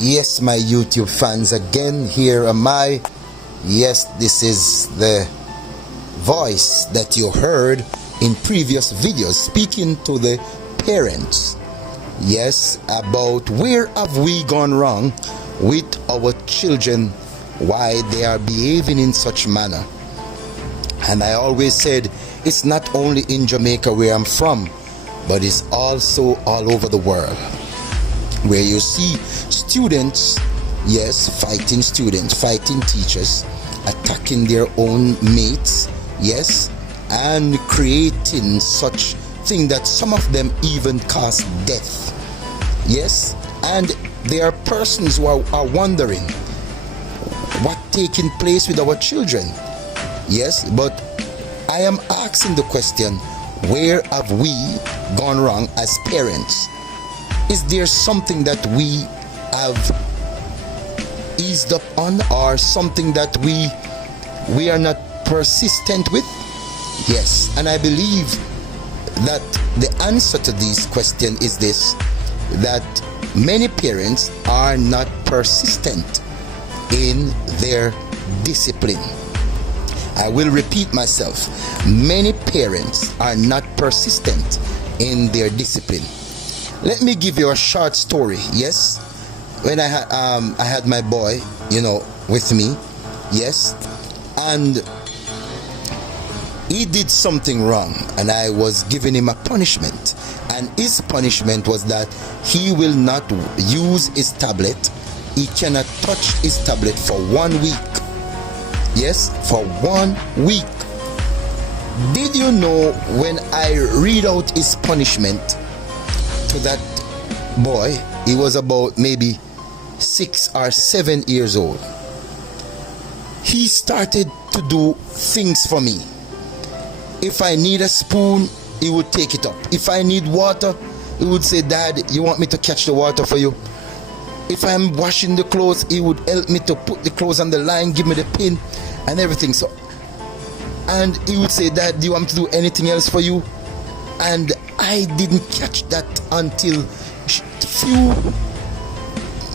Yes, my YouTube fans, again, here am I. Yes, this is the voice that you heard in previous videos speaking to the parents. Yes, about where have we gone wrong with our children, why they are behaving in such manner. And I always said it's not only in Jamaica where I'm from, but it's also all over the world, where you see students, yes, fighting teachers, attacking their own mates, yes, and creating such thing that some of them even cause death. Yes, and there are persons who are wondering what taking place with our children. Yes, but I am asking the question, where have we gone wrong as parents? Is there something that we have eased up on, or something that we are not persistent with? Yes, and I believe that the answer to this question is this, that many parents are not persistent in their discipline. I will repeat myself. Many parents are not persistent in their discipline. Let me give you a short story. Yes, when I had my boy, with me. Yes, and he did something wrong, and I was giving him a punishment. And his punishment was that he will not use his tablet. He cannot touch his tablet for 1 week. Yes, for 1 week. Did you know, when I read out his punishment to that boy, he was about maybe 6 or 7 years old, he started to do things for me. If I need a spoon, he would take it up. If I need water, he would say, "Dad, you want me to catch the water for you?" If I'm washing the clothes, he would help me to put the clothes on the line, give me the pin and everything. So, and he would say, "Dad, do you want me to do anything else for you?" And I didn't catch that until a few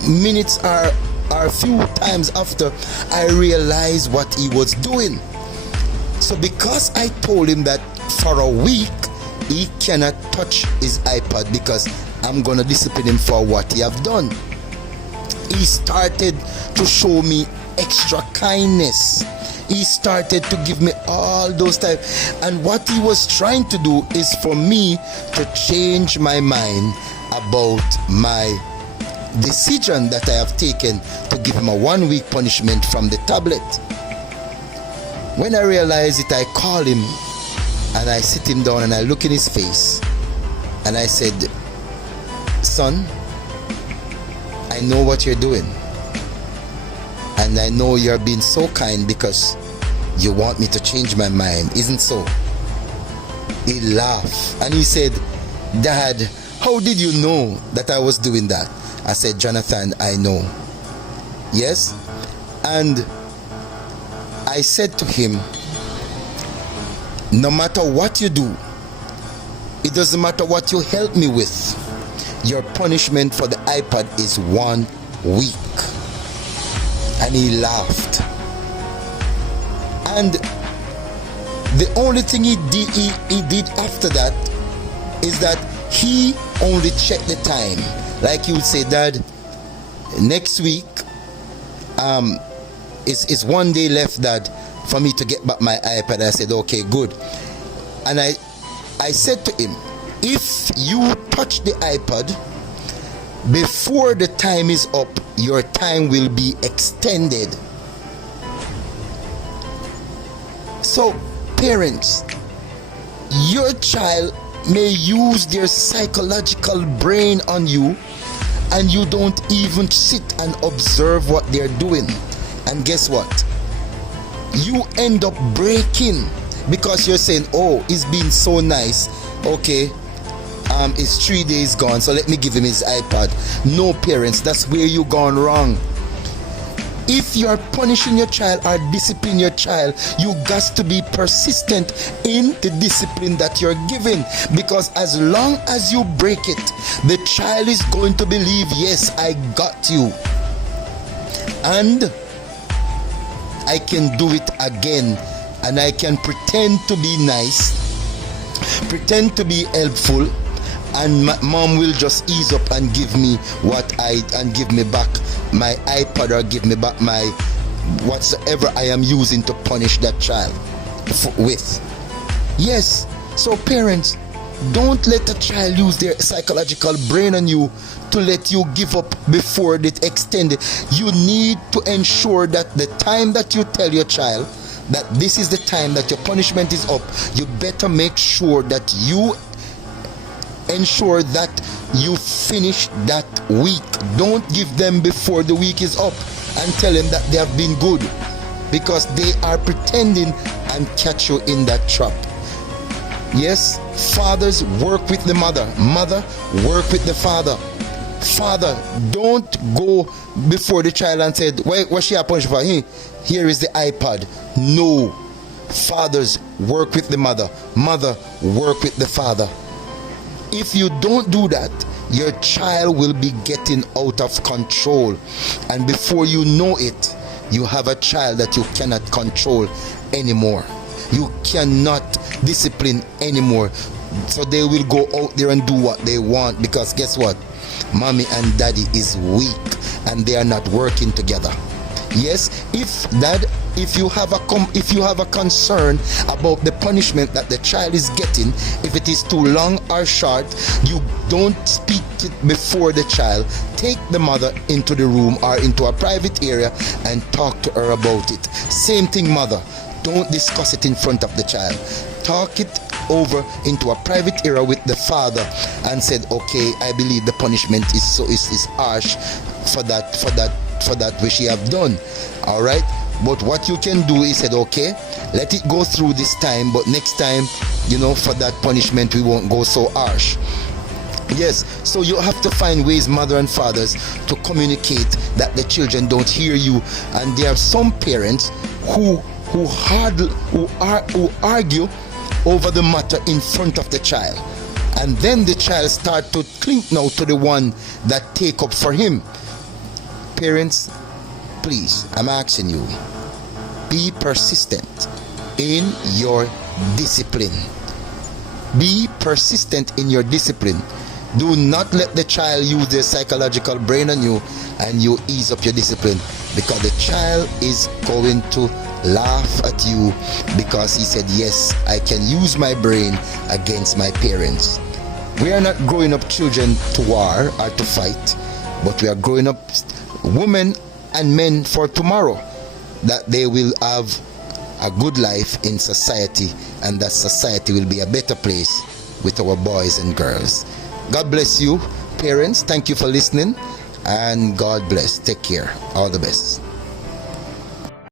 minutes or a few times after I realized what he was doing. So because I told him that for a week he cannot touch his iPad because I'm gonna discipline him for what he have done, he started to show me extra kindness. He started to give me all those type, and what he was trying to do is for me to change my mind about my decision that I have taken to give him a 1 week punishment from the tablet. When I realized it, I call him and I sit him down and I look in his face and I said, "Son, I know what you're doing, and I know you're being so kind because you want me to change my mind, isn't so?" He laughed and he said, "Dad, how did you know that I was doing that?" I said, "Jonathan, I know." Yes, and I said to him, no matter what you do, it doesn't matter what you help me with, your punishment for the iPad is 1 week. And he laughed. And the only thing he did after that is that he only checked the time. Like he would say, "Dad, next week it's 1 day left, Dad, for me to get back my iPad." I said, "Okay, good." And I said to him, "If you touch the iPad before the time is up, your time will be extended." So parents, your child may use their psychological brain on you, and you don't even sit and observe what they're doing. And guess what? You end up breaking because you're saying, "Oh, he's been so nice. Okay, it's 3 days gone, so let me give him his iPad." No, parents, that's where you gone wrong. If you are punishing your child or disciplining your child, you got to be persistent in the discipline that you're giving, because as long as you break it, the child is going to believe, yes, I got you, and I can do it again, and I can pretend to be nice, pretend to be helpful, and mom will just ease up and give me and give me back my iPad, or give me back my whatsoever I am using to punish that child with. Yes, so parents, don't let a child use their psychological brain on you to let you give up before it extended. You need to ensure that the time that you tell your child that this is the time that your punishment is up, you better make sure that you ensure that you finish that week. Don't give them before the week is up and tell them that they have been good, because they are pretending and catch you in that trap. Yes, fathers, work with the mother. Mother, work with the father. Father, don't go before the child and say, what she a punch for? Here is the iPad. No. Fathers, work with the mother. Mother, work with the father. If you don't do that, your child will be getting out of control, and before you know it, you have a child that you cannot control anymore. You cannot discipline anymore. So they will go out there and do what they want, because guess what? Mommy and daddy is weak and they are not working together. Yes, if you have a concern about the punishment that the child is getting, if it is too long or short, you don't speak it before the child. Take the mother into the room or into a private area and talk to her about it. Same thing, mother. Don't discuss it in front of the child. Talk it over into a private area with the father and said, okay, I believe the punishment is harsh for that which you have done. All right, but what you can do is said, okay, let it go through this time, but next time, for that punishment we won't go so harsh. Yes, so you have to find ways, mother and fathers, to communicate that the children don't hear you. And there are some parents who argue over the matter in front of the child, and then the child start to cling now to the one that take up for him. Parents, please, I'm asking you, be persistent in your discipline. Be persistent in your discipline. Do not let the child use their psychological brain on you and you ease up your discipline, because the child is going to laugh at you because he said, yes, I can use my brain against my parents. We are not growing up children to war or to fight, but we are growing up women and men for tomorrow, that they will have a good life in society, and that society will be a better place with our boys and girls. God bless you, parents. Thank you for listening, and God bless. Take care. All the best.